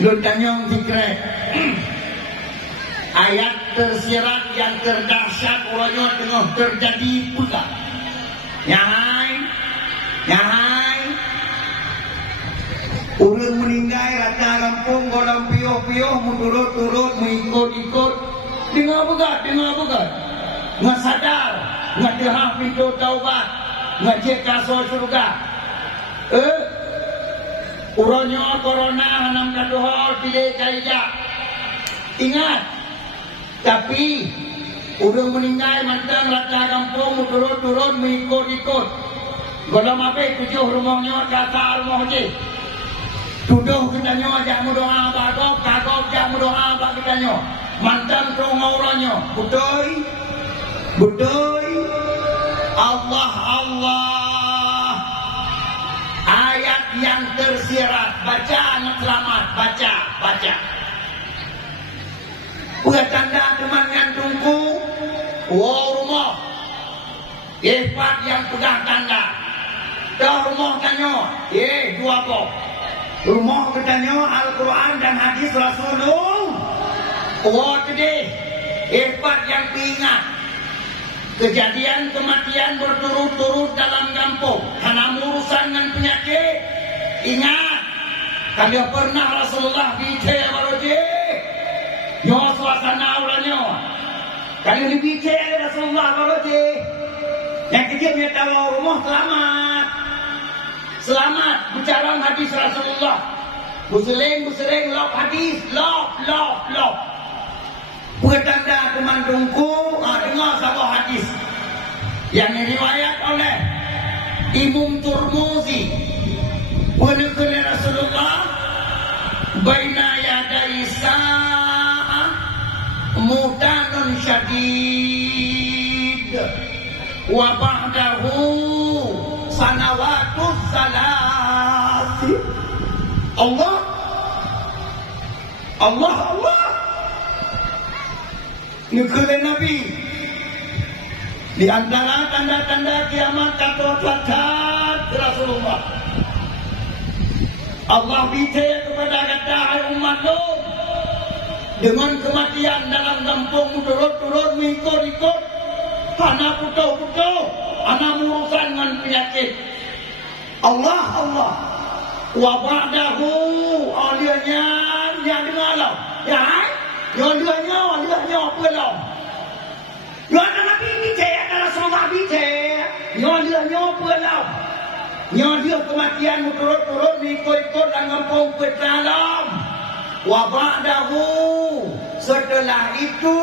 Lu tanyong tikrek. Ayat tersirat yang terdahsyat ulanya tengah terjadi pula. Nyahai. Urang meninggal rata kampung golam pioh-pioh menurut-turut mengikut-ikut. Dengar begat. Nggak sadar, nggak dehah pintu taubat, nggak cek kasor surga. Uronyo corona hanam kaduhol pilih kaijak. Ingat, tapi urang meninggal mantang rata kampung menurut-turut mengikut-ikut. Golam apa 7 rumahnya kata rumah je. Tuduh kitanya ajak berdoa bagop, kagop ajak berdoa bag kitanya. Mantan rongaurannya, betul. Allah. Ayat yang tersirat, baca anak selamat, baca. Buat tanda teman ngantungku, rumah. Ifat yang pegang tanda. Dah rumah tanya, 2 kok. Rumah katanya Al-Quran dan hadis Rasulullah. Today, Ifat yang ingat kejadian kematian berturut-turut dalam kampung karena urusan dengan penyakit. Ingat, kalau pernah Rasulullah bicara baroje, nyawa suasana ulanya. Kalau dibicara Rasulullah baroje, yang kecilnya tahu rumah selamat bicara hadis Rasulullah. Muslim lop hadis, lop. Petanda kemandungku dengar sebuah hadis yang diriwayat oleh Imam Turmuzi. Wanakala Rasulullah baina yadai sa'ah mutanun syadid wa ba'dahu sanawatus salasi. Allah. Nukul Nabi. Di antara tanda-tanda kiamat kata Rasulullah. Allah bicara kepada kata umatku dengan kematian dalam kampung turut-turut mengikut-ikut. Anak putu-putu, anak urusan dengan penyakit. Allah. Wa ba'dahu aliyanya yang dengarlah. Yang duanya apa lah? Yang Nabi bicara, yang Rasulullah bicara. Yang duanya apa lah? Yang dia kematian turut-turut mengikut-ikut dan kampung ke dalam. Wa ba'dahu setelah itu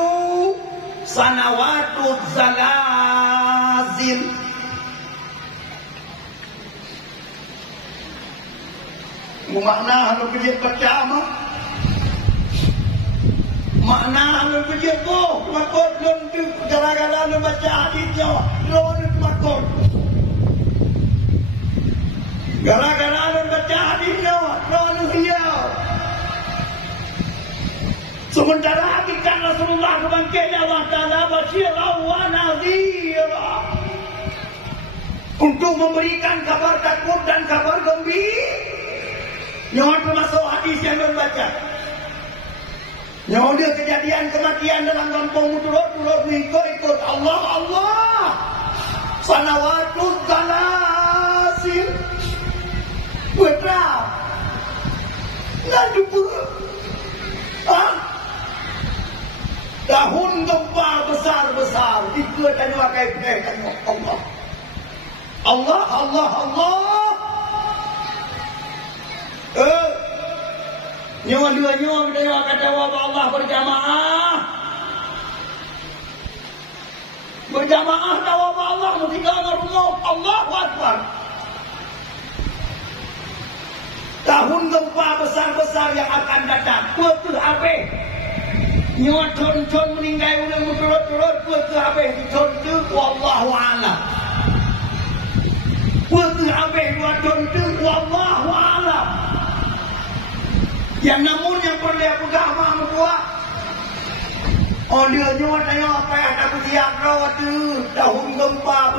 sanawatut zalazil. Makna kalau kerja percama, makna kalau kerja makot belum tu gara-gara lu baca hadisnya, lu makot. Gara-gara lu baca hadisnya, lu hiau. Sementara hakikat Rasulullah kebangkitan Allah Ta'ala basyirah wa nadhira, untuk memberikan kabar takut dan kabar gembira. Yang termasuk hadis yang membaca. Yang dia kejadian kematian dalam kampung turut-turut ikut Allah. Sanawatut zalazil. Putra. Lalu tahun gempa besar-besar diketan wakai-wakai Allah. Nyawa berdua kata Allah berjamaah tawa Allah meninggalkan rumah Allahu Akbar. Tahun gempa besar-besar yang akan datang, putus habis. Nyawa con meninggal ulang turut-turut putus habis con tu wallahu a'lam. Putus habis dua con tu wallahu a'lam. Yang namun yang perlu dia pegang mahu buat. Oh dia nyawa tanya apa yang aku siap rawat tu. Tahun gempa